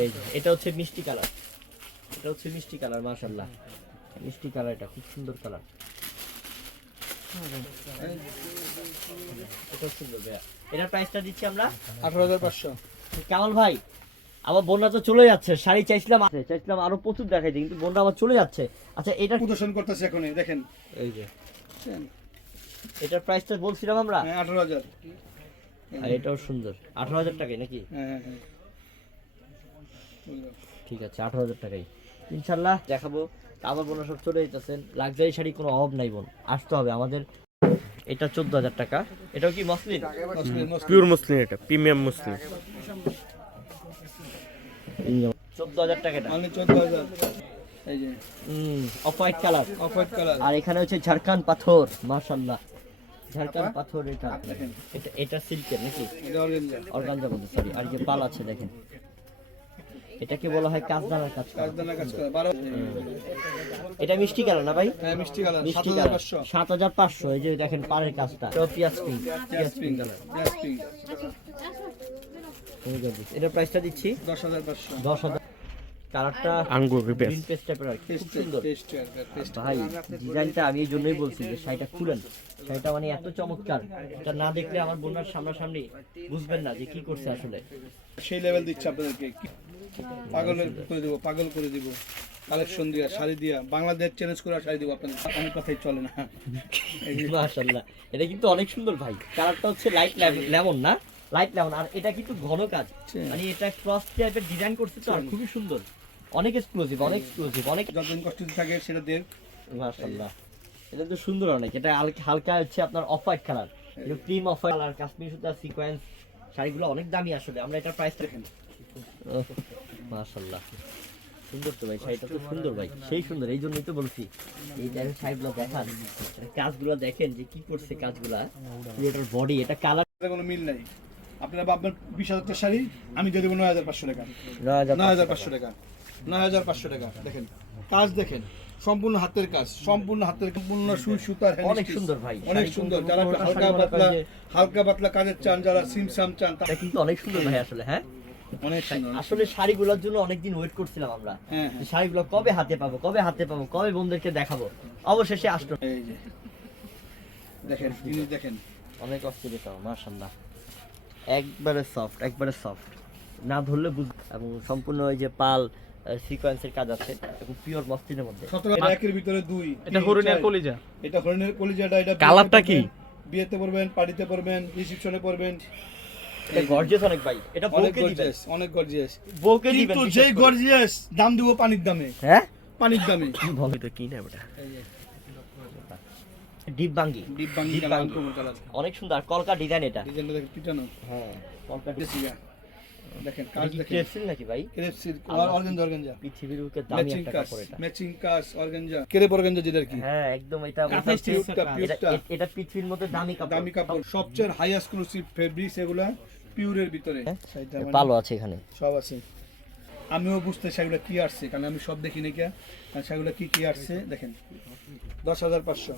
এই যে, এটা হচ্ছে মিষ্টি কালার। এটা হচ্ছে মিষ্টি কালার মাশাল্লাহ মিষ্টি কালার এটা খুব সুন্দর কালার। এটা সুন্দর ভাইয়া। এটার প্রাইসটা দিচ্ছি আমরা? আঠারো হাজার পাঁচশো। কামাল ভাই আমার বন্যা তো চলে যাচ্ছে শাড়ি চাইছিলাম চাইছিলাম আরও প্রচুর দেখাইতে কিন্তু বন্যা আবার চলে যাচ্ছে। আচ্ছা এটা প্রদর্শন করতেছে এখন দেখেন। এই যে। এটার প্রাইসটা বলছিলাম আমরা? হ্যাঁ আঠারো হাজার। আর এটাও সুন্দর। আঠারো হাজার টাকায় নাকি? হ্যাঁ হ্যাঁ হ্যাঁ। ঠিক আছে আঠারো হাজার টাকাই। ইনশাল্লাহ দেখাবো। আমার বোন সব চলে যেতেছেন। লাক্সারি শাড়ি কোনো অভাব নাই বোন। আসতে হবে আমাদের। এটা চোদ্দ হাজার টাকা। এটাও কি মসলিন? Muslin, muslin. এটা প্রিমিয়াম মুসলিম চোদ্দ হাজার টাকা চোদ্দ হাজার। Off white colour. Off white colour. আর এখানে হচ্ছে ঝাড়খান পাথর মাশাল্লাহ ঝাড়খান পাথর এটা। দেখেন। এটা এটা সিল্কের নাকি? এটা অর্গানজা বলতে সরি আর যে পাল আছে দেখেন। এটাকে বলা হয় কাজদানার কাজ কাজদানার কাজদানা কাজ করে বারো এটা মিষ্টি কালার না ভাই? হ্যাঁ মিষ্টি কালার সাত মিষ্টি হাজার কালার। পাঁচশো। সাত হাজার পাঁচশো এই যে দেখেন পাড়ের কাজটা। তো পিয়াজ পিং পিয়াজ পিং কালার পিয়াজ পিং এটা প্রাইসটা দিচ্ছি? দশ হাজার পাঁচশো। দশ হাজার। কালারটা আঙ্গুর। গ্রিন পেস্ট টাইপের আর খুব সুন্দর। ভাই ডিজাইনটা আমি এই জন্যই বলছি যে শাড়িটা খুলেন। শাড়িটা মানে এত চমৎকার। এটা না দেখলে আমার বোনার সামনাসামনি বুঝবেন না যে কি করছে আসলে। সেই লেভেল দিচ্ছে আপনাদেরকে। পাগল করে দিব পাগল করে দিব। কালেকশন দিয়া শাড়ি দিয়া। বাংলাদেশ চ্যালেঞ্জ করে শাড়ি দিব আপনাদের। অনেক কথাই চলে না। মাশাআল্লাহ। এটা কিন্তু অনেক সুন্দর ভাই। কালারটা হচ্ছে লাইট লেমন না? Light lemon. আর এটা কিন্তু ঘন কাজ। মানে এটা ক্রস টাইপের ডিজাইন করছে তো আর খুবই সুন্দর। অনেক এক্সক্লুসিভ অনেক এক্সক্লুসিভ অনেক যতদিন কষ্ট থাকে সেটা দেখ মাশাআল্লাহ। এটা তো সুন্দর অনেক। এটা হালকা- হচ্ছে আপনার off white colour cream off white colour Kashmir সুতা সিকোয়েন্স শাড়িগুলো অনেক দামি আসলে। আমরা এটার প্রাইস দেখেন মাশাআল্লাহ। সুন্দর তো ভাই শাড়িটা তো সুন্দর ভাই। সেই সুন্দর এই জন্যই তো বলছি। এই টাইপের শাড়িগুলো দেখান কাজগুলো দেখেন যে কি করছে কাজগুলা। পুরোটার বডি এটা কালার কোনো মিল নাই। আপনারা ভাববেন বিশ হাজার শাড়ি আমি দিয়ে দেবো নয় হাজার পাঁচশো টাকা। নয় হাজার পাঁচশো টাকা। নয় হাজার পাঁচশো টাকা দেখেন। কাজ দেখেন সম্পূর্ণ হাতের কাজ সম্পূর্ণ হাতের সম্পূর্ণ সুই সুতার অনেক সুন্দর ভাই অনেক সুন্দর যারা হালকা পাতলা হালকা পাতলা কাজের চান যারা সিমসাম চান তা- কিন্তু অনেক সুন্দর ভাই আসলে হ্যাঁ? অনেক আসলে শাড়িগুলোর জন্য অনেকদিন ওয়েট করছিলাম আমরা। হ্যাঁ হ্যাঁ। শাড়িগুলো কবে হাতে পাবো কবে হাতে পাবো কবে বন্ধুদেরকে দেখাবো? অবশেষে আসলো। এই যে। দেখেন জিনিস দেখেন। অনেক অস্থিরতা মাশাল্লাহ একবারে সফট একবারে সফট না ধরলে বুঝ এবং সম্পূর্ণ ওই যে পাল সিকোয়েন্সের কাজ আছে এবং পিওর মসলিনের মধ্যে। একের ভিতরে দুই এটা হরিণের কলিজা। এটা হরিণের কলিজাটা এটা কালারটা কি? বিয়েতে পড়বেন পার্টিতে পড়বেন রিসেপশনে গর্জিয়াস অনেক ভাই। এটা বউকে দিবেন। অনেক গর্জিয়াস বউকে দিবেন কিন্তু যেই গর্জিয়াস দাম দিব পানির দামে। হ্যাঁ? পানির দামে। বলো এটা কি না ওটা ডিপ বাঙ্গি ডিপ বাঙ্গি ডিপ কালার। বাঙ্গি। কোমল কালার অনেক সুন্দর কলকা ডিজাইন এটা। ডিজাইনটা পিটানো। হ্যাঁ। কলকা দেখেন কাজ দেখেন। ক্রেপসিল নাকি ভাই? Crepe silk organza organza. পৃথিবীর বুকে দামি একটা কাপড় এটা। ম্যাচিং কাজ অর্গানজা। কেরেপ অর্গানজা যেটা কি? হ্যাঁ একদম এটা এটা পৃথিবীর মধ্যে দামি কাপড়। দামি কাপড় সবচেয়ে হাই এক্সক্লুসিভ ফেব্রিক্স এগুলা পিওরের ভিতরে। পালো আছে এখানে। সব আছে। আমিও বুঝতে সেগুলো কি আসছে কারণ আমি সব দেখি নাকি আর সেগুলো কি কি আসছে দেখেন। দশ হাজার পাঁচশো।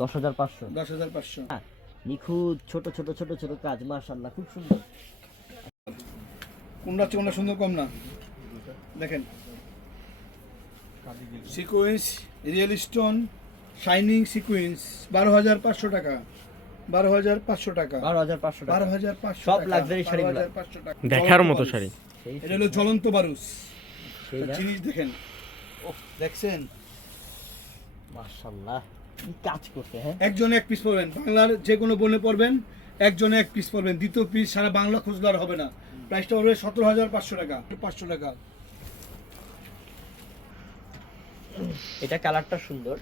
দশ হাজার পাঁচশো? দশ হাজার পাঁচশো। নিখুঁত ছোট ছোট ছোট ছোট কাজ মাশাল্লাহ খুব সুন্দর। কোনটা হচ্ছে কোনটা সুন্দর কম না। দেখেন। Sequence real stone shining sequence বারো হাজার পাঁচশো টাকা। বারো হাজার পাঁচশো টাকা। বারো হাজার পাঁচশো বারো হাজার পাঁচশো সব বারো পাঁচশো টাকা। দেখার মতো শাড়ি। এটা হলো জ্বলন্ত বারুস। জিনিস দেখেন। দেখছেন? মাশাল্লাহ কি কাজ করতে হ্যাঁ? একজনে এক পিস পড়বেন বাংলার যে কোনো বনে পড়বেন একজনে এক পিস পড়বেন দ্বিতীয় পিস সারা বাংলা খুচলো আর হবে না। প্রাইসটা হবে সতেরো হাজার পাঁচশো টাকা পাঁচশো টাকা। এটা কালারটা সুন্দর।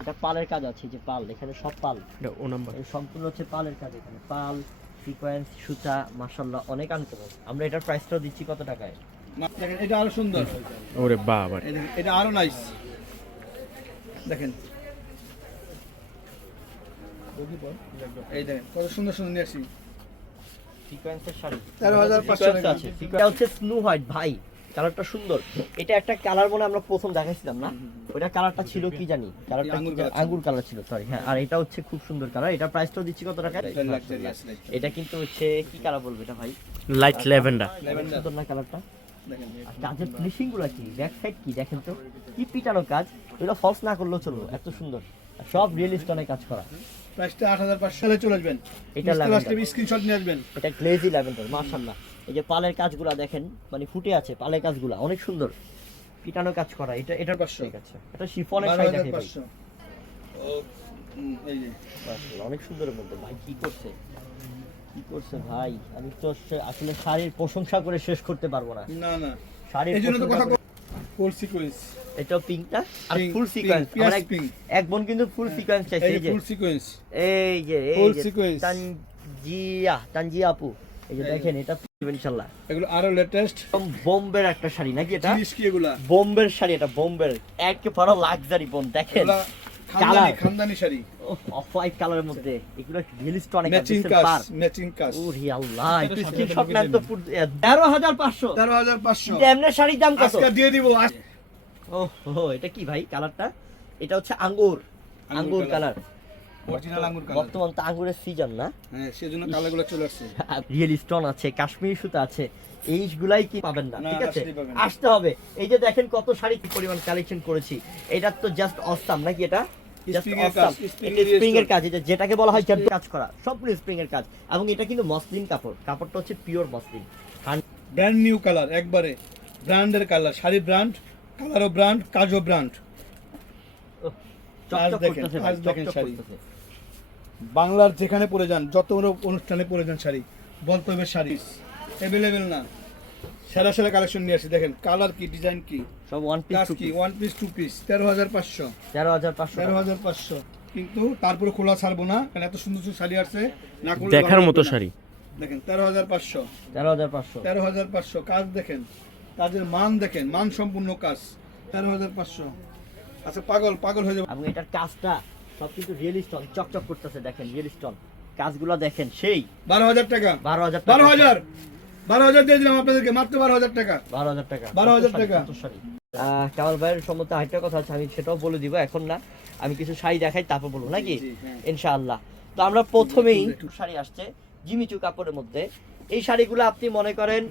এটা পালের কাজ আছে যে পাল এখানে সব পাল। এটা ও নাম্বার। সম্পূর্ণ হচ্ছে পালের কাজ এখানে। পাল সিকোয়েন্স সুতা মাশাল্লাহ অনেক আনকমন। আমরা এটার প্রাইসটাও দিচ্ছি কত টাকায়? দেখেন এটা আরও সুন্দর। ওরে বাবা এটা আরও নাইস দেখেন। এই দেখেন কত সুন্দর সুন্দর নিয়ে আসি। সিকোয়েন্সের শাড়ি। টাকা। আছে এটা হচ্ছে স্নো হোয়াইট ভাই। কালারটা সুন্দর। এটা একটা কালার মনে আমরা প্রথম দেখাইছিলাম না? ওটা কালারটা ছিল কি জানি? কালারটা আঙ্গুর কি colour জানি? ছিল। আঙ্গুর কালার ছিল সরি হ্যাঁ। আর এটা হচ্ছে খুব সুন্দর কালার এটা প্রাইসটাও দিচ্ছি কত টাকা এটা luxurious, luxurious। এটা কিন্তু হচ্ছে কি কালার বলব এটা ভাই? লাইট ল্যাভেন্ডার সুন্দর না কালারটা কাজের ফিনিশিংগুলো কি? ব্যাক সাইড কি? দেখেন তো। কি পিটানো কাজ? এগুলো ফলস না করলেও চলবো এত সুন্দর। আর সব রিয়েল স্টোনে কাজ করা। প্রাইসটা আট হাজার পাঁচশো। সালে চলে আসবেন। এটা স্ক্রিনশট নিয়ে আসবেন। এটা গ্লেজি ল্যাভেন্ডার মাশাআল্লাহ। এই যে পালের কাজগুলো দেখেন মানে ফুটে আছে পালের কাজগুলো অনেক সুন্দর। পিটানো কাজ করা এটা এটা পাঁচশো। ঠিক আছে। এটা শিফনের বারো শাড়ি ভাই। পাঁচশো। অনেক সুন্দরের মধ্যে। কি করছে? কি করছে ভাই? আমি তো আসলে শাড়ির প্রশংসা করে শেষ করতে পারব না। না না। শাড়ির ফুল সিকোয়েন্স এটা পিঙ্কটা আর ফুল সিকোয়েন্স আমার এক- বোন কিন্তু ফুল সিকোয়েন্স চাইছে এই যে ফুল সিকোয়েন্স এই যে যে sequence। তানজিয়া তানজিয়া আপু। এই যে দেখেন এটা ইনশাআল্লাহ এগুলো আরও লেটেস্ট বোম্বের একটা শাড়ি নাকি এটা? জিনিস কি এগুলা? বোম্বের শাড়ি এটা বোম্বের। একেবারে লাক্সারি বোন দেখেন। খানদানি খানদানি শাড়ি। অফ হোয়াইট কালারের মধ্যে। এগুলো রিয়েলিস্ট অনেক ম্যাচিং দেখছেন ম্যাচিং কাজ ওরে আল্লাহ স্ক্রিনশট নেন তো তেরো হাজার পাঁচশো। তেরো হাজার পাঁচশো। এমনি শাড়ির দাম কত? আজকে দিয়ে দিব আজ- এটা কি ভাই কালারটা? এটা হচ্ছে আঙ্গুর। আঙ্গুর আঙ্গুর কালার অরিজিনাল আঙ্গুর কালার বর্তমান তো আঙ্গুরের সিজন না? হ্যাঁ সেজন্য কালারগুলো চলে আসছে। রিয়েল স্টোন আছে কাশ্মীরি সুতা আছে। এইগুলাই কি পাবেন না ঠিক আছে। আসতে হবে। এই যে দেখেন কত শাড়ি কি পরিমাণ কালেকশন করেছি। এটা তো জাস্ট অসাম নাকি এটা? স্প্রিং এর কাজ এটা যেটাকে বলা হয় কাজ করা সবগুলো স্প্রিং এর কাজ এবং এটা কিন্তু মসলিন কাপড় কাপড়টা হচ্ছে pure muslin. Brand new colour একবারে ব্র্যান্ডের কালার শাড়ি ব্র্যান্ড কালারও ব্র্যান্ড কাজও ব্র্যান্ড। বাংলার যেখানে পরে যান যত অনুষ্ঠানে পরে যান শাড়ি বলতে হবে শাড়ি। অ্যাভেলেবেল না। সেরা সেরা কালেকশন নিয়ে আসি। দেখেন কালার কি ডিজাইন কি? সব ওয়ান পিস কাজ কি? ওয়ান পিস টু পিস তেরো হাজার পাঁচশো। তেরো হাজার পাঁচশো তেরো হাজার পাঁচশো। কিন্তু তারপরে খোলা ছাড়বো না কারণ এত সুন্দর সুন্দর শাড়ি আসছে না দেখার মতো শাড়ি। দেখেন তেরো হাজার পাঁচশো। তেরো হাজার পাঁচশো। তেরো হাজার পাঁচশো। কাজ দেখেন কাজের মান দেখেন মান সম্পূর্ণ কাজ। তেরো হাজার পাঁচশো। আচ্ছা পাগল পাগল হয়ে যাবে। এবং এটার কাজটা সব কিন্তু রিয়েল স্টোন চকচক করতেছে দেখেন রিয়েল স্টোন কাজগুলো দেখেন সেই। বারো হাজার টাকা। বারো হাজার বারো হাজার। বারো হাজার দিয়ে দিলাম আপনাদেরকে মাত্র বারো হাজার টাকা। বারো হাজার টাকা। 12,000 কত শাড়ি, টাকা। কামাল ভাইয়ের সম্মত আরেকটা কথা আছে আমি সেটাও বলে দিব এখন না আমি কিছু শাড়ি দেখাই তারপর বলব নাকি? হ্যাঁ। ইনশাআল্লাহ। তো আমরা প্রথমেই শাড়ি আসছে জিমিচু কাপড়ের মধ্যে। এই শাড়িগুলো আপনি মনে করেন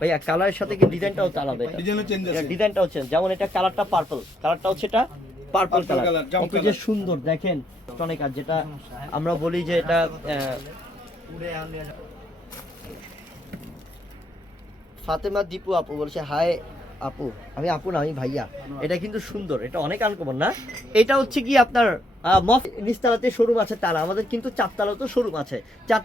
ভাইয়া কালারের সাথে কি ডিজাইনটাও আছে। ডিজাইনটাও চেঞ্জ যেমন এটা কালারটা পার্পল কালারটা হচ্ছে এটা পার্পল কালার কত যে সুন্দর দেখেন অনেক আর যেটা আমরা বলি যে এটা ফাতেমা দীপু আপু বলছে হাই আপু, আমি আপু না, আমি ভাইয়া। এটা কিন্তু সুন্দর, এটা অনেক আনকমন না? এটা হচ্ছে কি আপনার মফ নিচতলাতে শোরুম আছে তারা আমাদের কিন্তু চারতলাতেও শোরুম আছে। চার